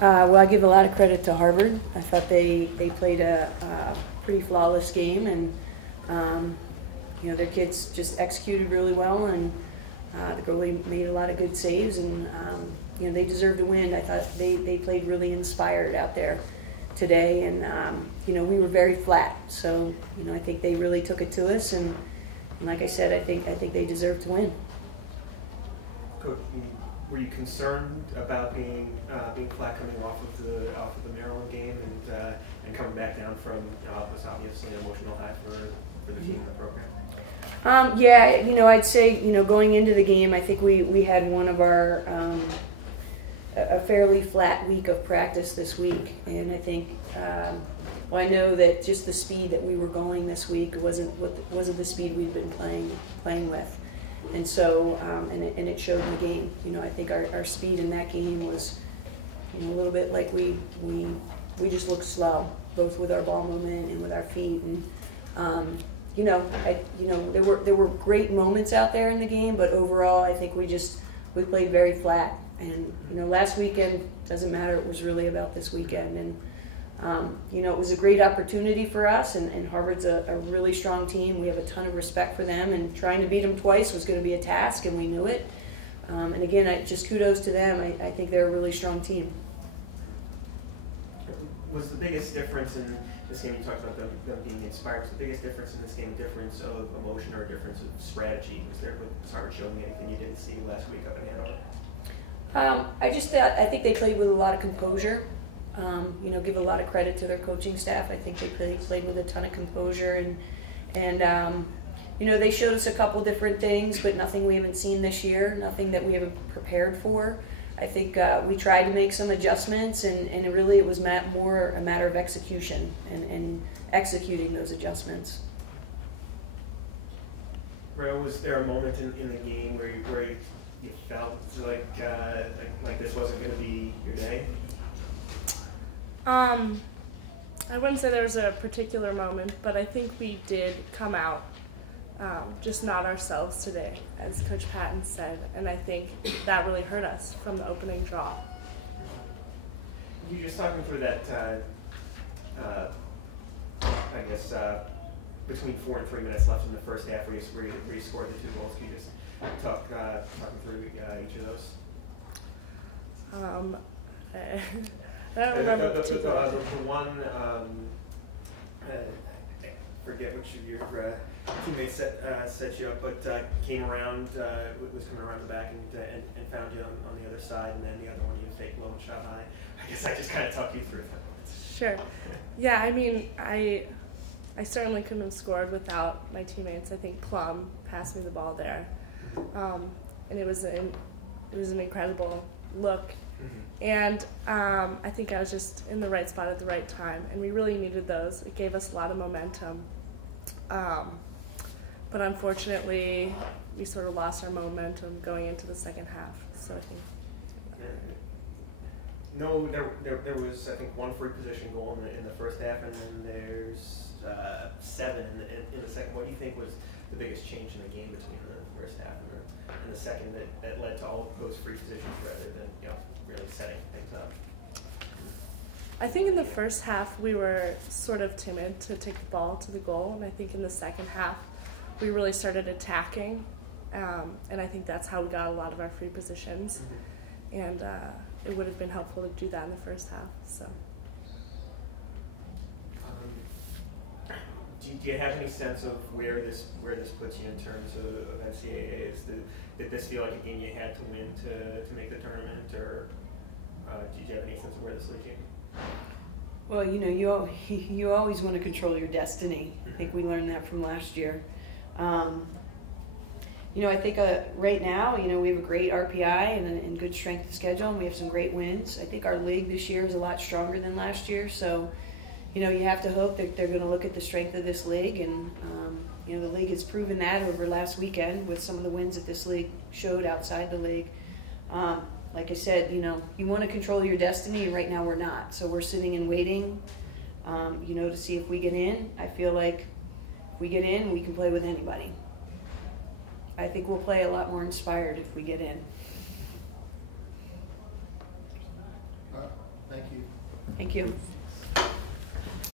Well, I give a lot of credit to Harvard. I thought they played a pretty flawless game, and their kids just executed really well, and the goalie made a lot of good saves, and they deserved to win. I thought they played really inspired out there today, and we were very flat. So I think they really took it to us, and like I said, I think they deserved to win. Coach, were you concerned about being flat coming off of the Maryland game and coming back down from was obviously an emotional high for the team and the program? I'd say going into the game, I think we had one of our a fairly flat week of practice this week, and I think I know that just the speed that we were going this week wasn't the speed we've been playing with. And so, and it showed in the game. I think our speed in that game was, a little bit like we just looked slow, both with our ball movement and with our feet. And there were great moments out there in the game, but overall, I think we played very flat. And last weekend doesn't matter. It was really about this weekend. And it was a great opportunity for us, and Harvard's a really strong team. We have a ton of respect for them, and trying to beat them twice was going to be a task, and we knew it. And again, just kudos to them. I think they're a really strong team. Was the biggest difference in this game, you talked about them being inspired, was the biggest difference in this game a difference of emotion or a difference of strategy? Was Harvard showing anything you didn't see last week up in Hanover? I think they played with a lot of composure. Give a lot of credit to their coaching staff. I think they played with a ton of composure, and they showed us a couple different things, but nothing we haven't seen this year, nothing that we haven't prepared for. I think we tried to make some adjustments, and it was more a matter of execution and executing those adjustments. Ray, was there a moment in the game where you felt like this wasn't going to be your day? I wouldn't say there was a particular moment, but I think we did come out just not ourselves today, as Coach Patton said, and I think that really hurt us from the opening draw. You just talking through that, between 4 and 3 minutes left in the first half where you scored the 2 goals. Can you just talk through each of those? I don't remember the one, I forget which of your teammates set you up, but came around, was coming around the back and found you on the other side, and then the other one you faked low and shot high. I guess I just kind of talk you through that. Sure. Yeah, I mean, I certainly couldn't have scored without my teammates. I think Plum passed me the ball there, and it was an incredible look. And I think I was just in the right spot at the right time, and we really needed those. It gave us a lot of momentum. But unfortunately, we sort of lost our momentum going into the second half. So I think. No, there was, I think, 1 free position goal in the first half, and then there's 7 in the second. What do you think was the biggest change in the game between the first half and the second that led to all of those free positions rather than really setting things up? I think in the first half we were sort of timid to take the ball to the goal, and I think in the second half we really started attacking, and I think that's how we got a lot of our free positions, and it would have been helpful to do that in the first half. So. Do you have any sense of where this puts you in terms of NCAA? Did this feel like a game you had to win to make the tournament, or did you have any sense of where this leads you? Well, you always want to control your destiny. I think we learned that from last year. I think right now, we have a great RPI and good strength of schedule, and we have some great wins. I think our league this year is a lot stronger than last year, so you have to hope that they're going to look at the strength of this league, and the league has proven that over last weekend with some of the wins that this league showed outside the league. Like I said, you want to control your destiny. Right now, we're not, so we're sitting and waiting, to see if we get in. I feel like if we get in, we can play with anybody. I think we'll play a lot more inspired if we get in. Thank you.